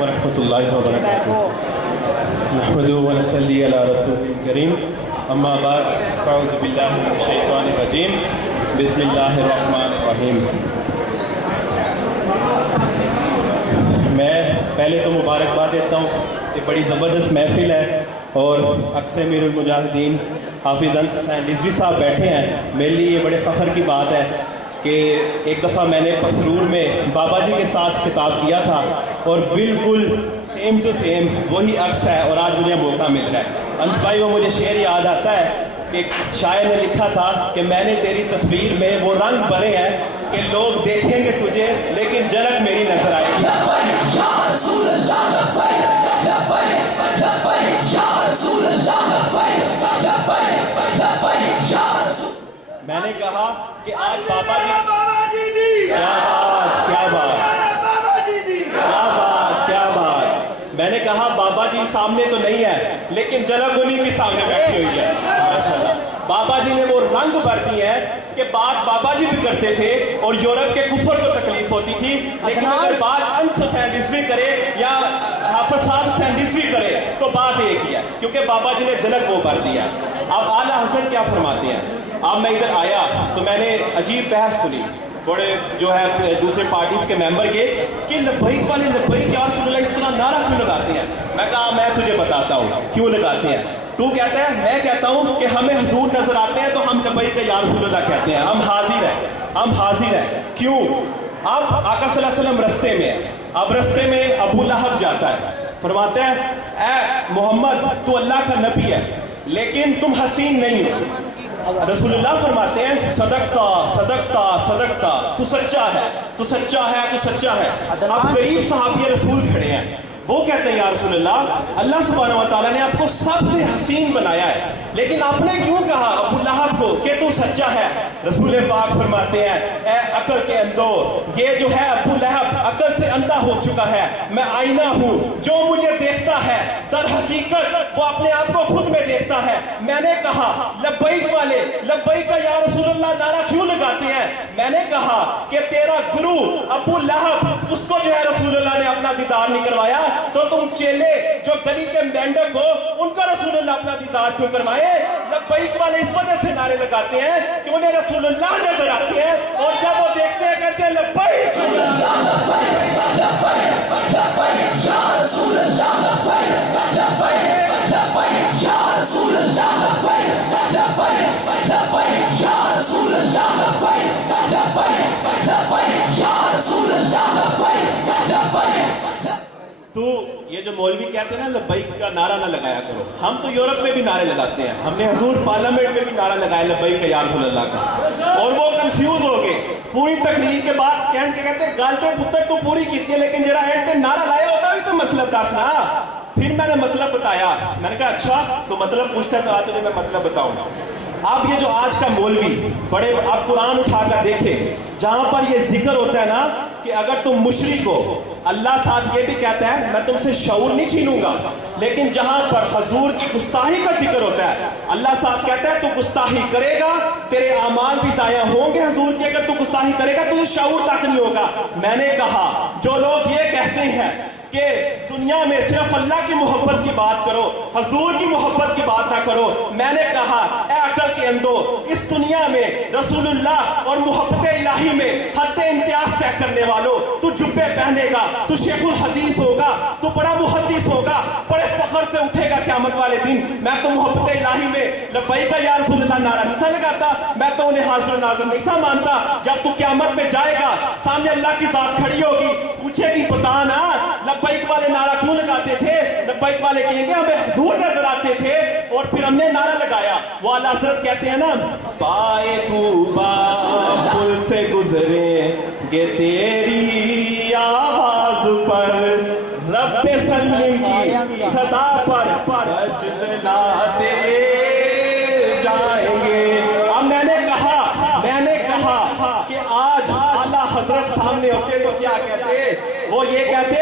ورحمۃ اللہ وبرکاتہ نحمدہ ونصلی علی رسول الکریم اما بعد فاعوذ باللہ من الشیطان الرجیم بسم اللہ الرحمن الرحیم۔ میں پہلے تو مبارکباد دیتا ہوں، یہ بڑی زبردست محفل ہے اور اکثر امیر المجاہدین حافظ انس حسین رضوی صاحب بیٹھے ہیں۔ میرے لیے یہ بڑے فخر کی بات ہے کہ ایک دفعہ میں نے پسرور میں بابا جی کے ساتھ خطاب کیا تھا اور بالکل سیم ٹو سیم وہی عکس ہے اور آج مجھے موقع مل رہا ہے۔ انس بھائی، وہ مجھے شعر یاد آتا ہے کہ شاعر نے لکھا تھا کہ میں نے تیری تصویر میں وہ رنگ بھرے ہیں کہ لوگ دیکھیں گے تجھے لیکن جھلک میری نظر آئے گی۔ میں نے کہا کہ آج بابا جی کیا بات میں نے کہا بابا جی سامنے تو نہیں ہے لیکن جھلک انہیں کے سامنے بیٹھی ہوئی ہے ماشاءاللہ۔ بابا جی نے وہ رنگ بھر دی ہے کہ بات بابا جی بھی کرتے تھے اور یورپ کے کفر کو تکلیف ہوتی تھی، لیکن اگر بات انس حسین رضوی کرے یا حافظ صاحب حسین رضوی کرے تو بات ایک ہی ہے، کیونکہ بابا جی نے جھلک وہ بھر دیا۔ اب اعلیٰ حضرت کیا فرماتے ہیں؟ اب میں ادھر آیا تو میں نے عجیب بحث سنی، بڑے جو ہے دوسرے پارٹیز کے ممبر کے، کہ لبیک والے لبیک یا رسول اللہ اس طرح نعرہ کیوں لگاتے ہیں؟ میں کہا میں تجھے بتاتا ہوں کیوں لگاتے ہیں۔ تو کہتا ہے، میں کہتا ہوں کہ ہمیں حضور نظر آتے ہیں تو ہم لبیک یا رسول اللہ کہتے ہیں، ہم حاضر ہیں۔ کیوں؟ اب آقا صلی اللہ علیہ وسلم رستے میں ہے، اب رستے میں ابو لہب جاتا ہے، فرماتا ہے اے محمد تو اللہ کا نبی ہے لیکن تم حسین نہیں ہو۔ رسول اللہ فرماتے ہیں صدقتا تو سچا ہے۔ اب قریب صحابی رسول کھڑے ہیں، وہ کہتے ہیں یا رسول اللہ سبحانہ و تعالیٰ نے آپ کو سب سے حسین بنایا ہے لیکن آپ نے کیوں کہا ابو لہب کو کہ تو سچا ہے؟ رسول پاک فرماتے ہیں اے عقل کے اندھو، یہ جو ہے ابو لہب عقل سے اندھا ہو چکا ہے، میں آئینہ ہوں، جو مجھے دیکھتا ہے در حقیقت وہ اپنے آپ کو خود میں دیکھتا ہے۔ میں نے کہا لبیک والے لبیک یا رسول اللہ نعرہ کیوں لگاتے ہیں؟ میں نے کہا کہ تیرا گرو ابو لہب اس کو جو ہے رسول اللہ نے اپنا دیدار نہیں کروایا تو تم چیلے جو گلی کے مینڈک ہو ان کا رسول اللہ اپنا دیدار کیوں کروائے؟ لبیک والے اس وجہ سے نعرے لگاتے ہیں کہ انہیں رسول اللہ نظر آتے ہیں اور جب وہ دیکھتے ہیں کہتے ہیں لبیک یا رسول اللہ تو یہ جو مولوی کہتے ہیں نا لبیک کا نعرہ نہ لگایا کرو، ہم تو یورپ میں بھی نعرے لگاتے ہیں، ہم نے حضور پارلیمنٹ میں بھی نعرہ لگایا لبیک یا رسول اللہ کا، اور وہ کنفیوز ہو گئے پوری تقریر کے بعد کہتے ہیں گالتے پتر تو پوری کیتی ہے لیکن جڑا اینڈ تے نعرہ لایا ہوتا بھی تو مطلب دسنا۔ پھر میں نے مطلب بتایا، میں نے کہا اچھا تو مطلب پوچھتا ہے تو آج تمہیں میں مطلب بتاؤں گا۔ اب یہ جو آج کا مولوی بڑے آپ قرآن اٹھا کر دیکھیں جہاں پر یہ ذکر ہوتا ہے نا کہ اگر تم مشرک ہو، اللہ ساتھ یہ بھی کہتا ہے میں تم سے شعور نہیں چھینوں گا، لیکن جہاں پر حضور کی گستاخی کا ذکر ہوتا ہے اللہ صاحب کہتا ہے تو گستاخی کرے گا، تیرے اعمال بھی ضائع ہوں گے حضور کی، اگر تو گستاخی کرے گا تجھے شعور تک نہیں ہوگا۔ میں نے کہا جو لوگ یہ کہتے ہیں کہ دنیا میں صرف اللہ کی محبت کی بات کرو، حضور کی محبت کی بات نہ کرو، میں نے کہا اے عقل کے اندھو، اس دنیا میں رسول اللہ اور محبت الہی میں حد امتیاز طے کرنے والوں، تو جبے پہنے گا، تو شیخ الحدیث ہوگا، تو بڑا محدث ہوگا، بڑے فخر سے اٹھے گا قیامت والے دن۔ میں تو محبت الہی میں لبیک یا رسول اللہ نعرہ نہیں تھا لگاتا، میں تو انہیں حاضر و ناظر نہیں تھا مانتا۔ جب تو قیامت میں جائے گا سامنے اللہ کی ذات کھڑی ہوگی، پوچھے گی پتا نا لبیک والے نعرہ کیوں لگاتے تھے؟ لبیک والے کہیں گے ہمیں حضور نظر آتے تھے اور پھر ہم نے نعرہ لگایا۔ وہ اعلیٰ حضرت کہتے ہیں نا پائے کوبا پل سے گزرے گے تیری آواز پر، رب سلم کی صدا پر سجدے جائیں گے۔ اب میں نے کہا کہ آج اعلیٰ حضرت سامنے ہوتے تو کیا کہتے؟ وہ یہ کہتے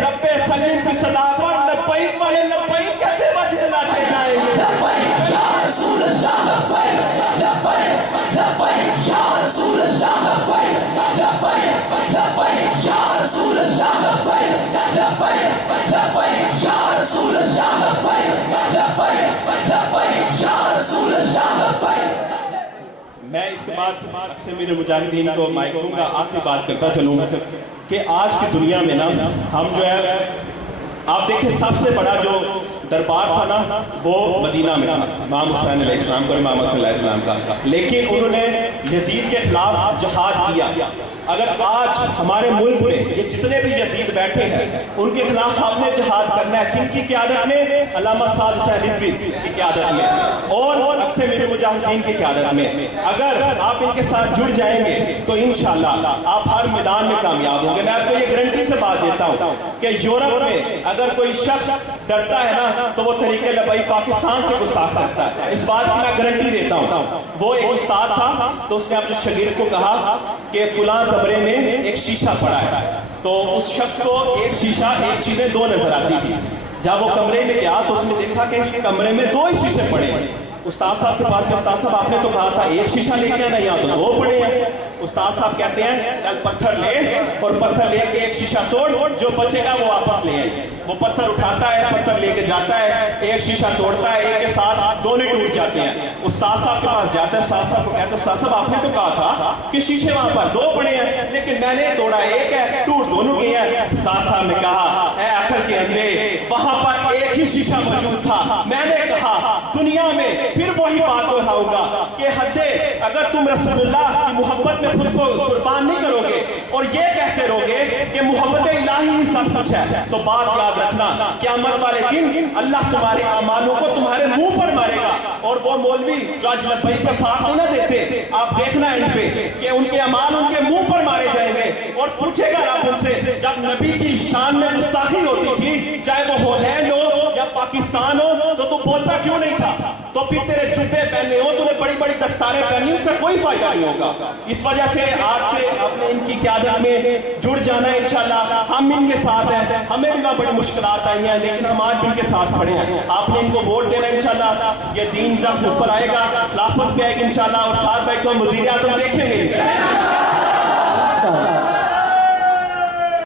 رب سلیم کی صدا پر لبیک والے لبیک کہتے بجے لاتے جائیں گے۔ لبیک یا رسول اللہ، لبیک یا رسول اللہ، لبیک یا رسول اللہ، لبیک بعد سے میرے مجاہدین کو مائک دوں گا، آخری بات کرتا چلوں گا کہ آج کی دنیا میں نا ہم جو ہے آپ دیکھیں سب سے بڑا جو دربار تھا نا وہ مدینہ میں تھا، امام حسین علیہ السلام کا اور امام حسین علیہ السلام کا، لیکن انہوں نے یزید کے خلاف جہاد کیا۔ اگر آج ہمارے ملک میں یہ جتنے بھی یزید بیٹھے ہیں ان کے خلاف آپ نے جہاد کرنا ہے، کن کی قیادت میں؟ علامہ سعد حسین ندوی کی قیادت میں اور اکثر میرے مجاہدین کی قیادت میں۔ اگر آپ ان کے ساتھ جڑ جائیں گے تو انشاءاللہ آپ ہر میدان میں کامیاب ہوں گے۔ میں آپ کو یہ گارنٹی سے بات دیتا ہوں کہ یورپ میں اگر کوئی شخص ڈرتا ہے نا تو وہ طریق لبیک پاکستان سے گستاخ کرتا ہے، اس بات کی میں گارنٹی دیتا ہوں۔ وہ ایک استاد تھا تو اس نے اپنے شاگرد کو کہا کہ فلاں کمرے میں ایک شیشہ پڑا ہے، تو اس شخص کو ایک شیشہ ایک چیزیں دو نظر آتی تھی۔ جب وہ کمرے میں گیا تو اس نے دیکھا کہ کمرے میں دو ہی شیشے پڑے ہیں۔ استاد صاحب کے پاس کہ استاد صاحب آپ نے تو کہا تھا ایک شیشہ لے کے آنا، یہاں تو دو پڑے ہیں۔ استاد صاحب کہتے ہیں چل پتھر لے، اور پتھر لے کے ایک شیشہ توڑ، جو بچے گا وہ واپس لے آئے۔ وہ پتھر اٹھاتا ہے، پتھر لے کے جاتا ہے، ایک شیشہ توڑتا ہے، ایک کے ساتھ دونوں ٹوٹ جاتے ہیں۔ استاد صاحب کے پاس جاتا ہے، استاد صاحب کو کہتا ہے استاد صاحب آپ نے تو کہا تھا کہ شیشے وہاں پر دو پڑے ہیں لیکن میں نے توڑا ایک ہے، ٹوٹ دونوں کے ہیں۔ استاد صاحب نے کہا اے عقل کے اندھے، وہاں پر ایک ہی شیشہ موجود تھا، میں نے کہا دنیا میں پھر وہی بات دہراؤں گا کہ حدے اگر تم رسول اللہ کی محبت میں خود کو قربان نہیں کرو گے اور یہ کہتے رہو گے کہ محبت الہی ہی سب کچھ ہے، تو بات یاد رکھنا قیامت والے دن اللہ تمہارے اعمالوں کو تمہارے منہ پر مارے گا۔ اور وہ مولوی جو آج لبیک کا ساتھ نہیں نہ دیتے، آپ دیکھنا ان پہ کہ ان کے اعمال ان کے منہ پر مارے جائیں گے، اور پوچھے گا رب ان سے جب نبی کی شان میں گستاخی ہوتی تھی، چاہے وہ ہالینڈ ہو یا پاکستان ہو، تو بولتا کیوں نہیں تھا؟ تو پھر تیرے جبے پہنے ہو، تو نے بڑی بڑی دستاریں پہنی، اس کا کوئی فائدہ نہیں ہوگا۔ اس وجہ سے آج سے اپنے ان کی قیادت میں جڑ جانا ہے انشاءاللہ۔ ہم ان کے ساتھ ہیں، ہمیں بھی وہاں بڑی مشکلات آئی ہیں لیکن ہم آج ان کے ساتھ کھڑے ہیں۔ آپ نے ان کو ووٹ دینا انشاءاللہ، یہ دین جب اوپر آئے گا خلافت پہ آئے گی انشاءاللہ، اور ساتھ بھائی کو ہم وزیر اعظم دیکھیں گے انشاءاللہ۔